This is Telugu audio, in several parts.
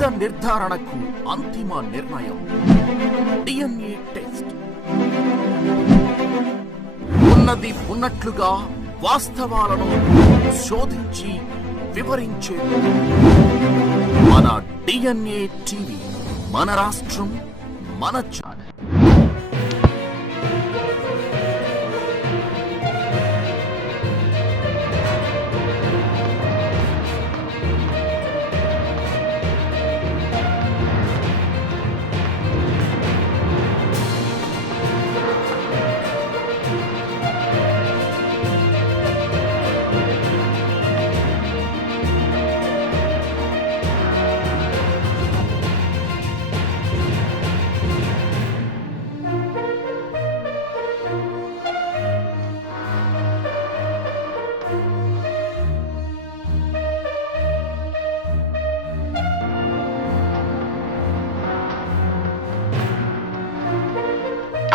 నిజ నిర్ధారణకు అంతిమ నిర్ణయం డిఎన్ఏ టెస్ట్. ఉన్నది ఉన్నట్లుగా వాస్తవాలను శోధించి వివరించే మన డిఎన్ఏ టీవీ, మన రాష్ట్రం, మన ఛానల్.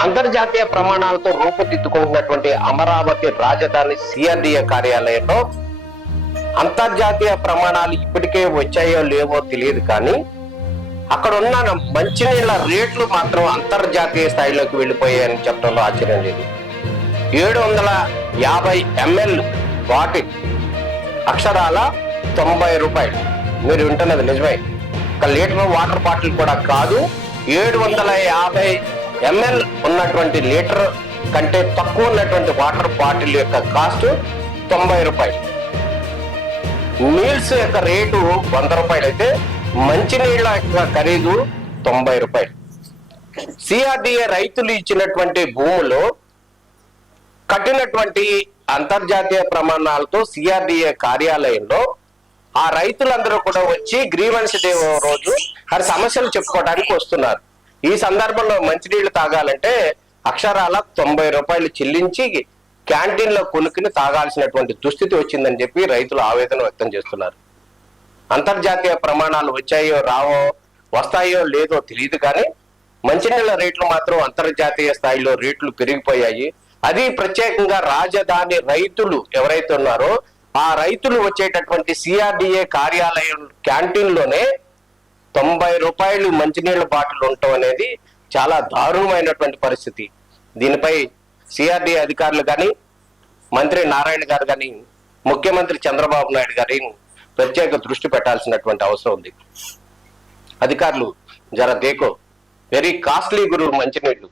అంతర్జాతీయ ప్రమాణాలతో రూపుదిద్దుకుంటున్నటువంటి అమరావతి రాజధాని సిఆర్డిఏ కార్యాలయంలో అంతర్జాతీయ ప్రమాణాలు ఇప్పటికే వచ్చాయో లేవో తెలియదు, కానీ అక్కడ ఉన్న మంచినీళ్ళ రేట్లు మాత్రం అంతర్జాతీయ స్థాయిలోకి వెళ్ళిపోయాయని చెప్పడంలో ఆశ్చర్యం లేదు. 750 ml బాటిల్ అక్షరాల 90 రూపాయలు. మీరు వింటున్నది నిజమే, ఒక లీటర్ వాటర్ బాటిల్ కూడా కాదు, 750 ml ఉన్నటువంటి లీటర్ కంటే తక్కువ ఉన్నటువంటి వాటర్ బాటిల్ యొక్క కాస్ట్ 90 రూపాయలు. మీల్స్ యొక్క రేటు 100 రూపాయలు అయితే మంచినీళ్ళ యొక్క ఖరీదు 90 రూపాయలు. సిఆర్డిఏ రైతులు ఇచ్చినటువంటి భూములు కట్టినటువంటి అంతర్జాతీయ ప్రమాణాలతో సిఆర్డిఏ కార్యాలయంలో ఆ రైతులందరూ కూడా వచ్చి గ్రీవెన్స్ డే రోజు ఆ సమస్యలు చెప్పుకోవడానికి వస్తున్నారు. ఈ సందర్భంలో మంచినీళ్లు తాగాలంటే అక్షరాల 90 రూపాయలు చెల్లించి క్యాంటీన్ లో కొనుక్కుని తాగాల్సినటువంటి దుస్థితి వచ్చిందని చెప్పి రైతులు ఆవేదన వ్యక్తం చేస్తున్నారు. అంతర్జాతీయ ప్రమాణాలు వచ్చాయో రావో, వస్తాయో లేదో తెలియదు, కానీ మంచినీళ్ళ రేట్లు మాత్రం అంతర్జాతీయ స్థాయిలో రేట్లు పెరిగిపోయాయి. అది ప్రత్యేకంగా రాజధాని రైతులు ఎవరైతే ఉన్నారో ఆ రైతులు వచ్చేటటువంటి సిఆర్డిఏ కార్యాలయం క్యాంటీన్ లోనే 90 రూపాయలు మంచినీళ్ళ బాటిల్ ఉండటం అనేది చాలా దారుణమైనటువంటి పరిస్థితి. దీనిపై సిఆర్డిఏ అధికారులు కానీ, మంత్రి నారాయణ గారు కానీ, ముఖ్యమంత్రి చంద్రబాబు నాయుడు గారి ప్రత్యేక దృష్టి పెట్టాల్సినటువంటి అవసరం ఉంది. అధికారులు జర దేకో, వెరీ కాస్ట్లీ గురు మంచినీళ్లు.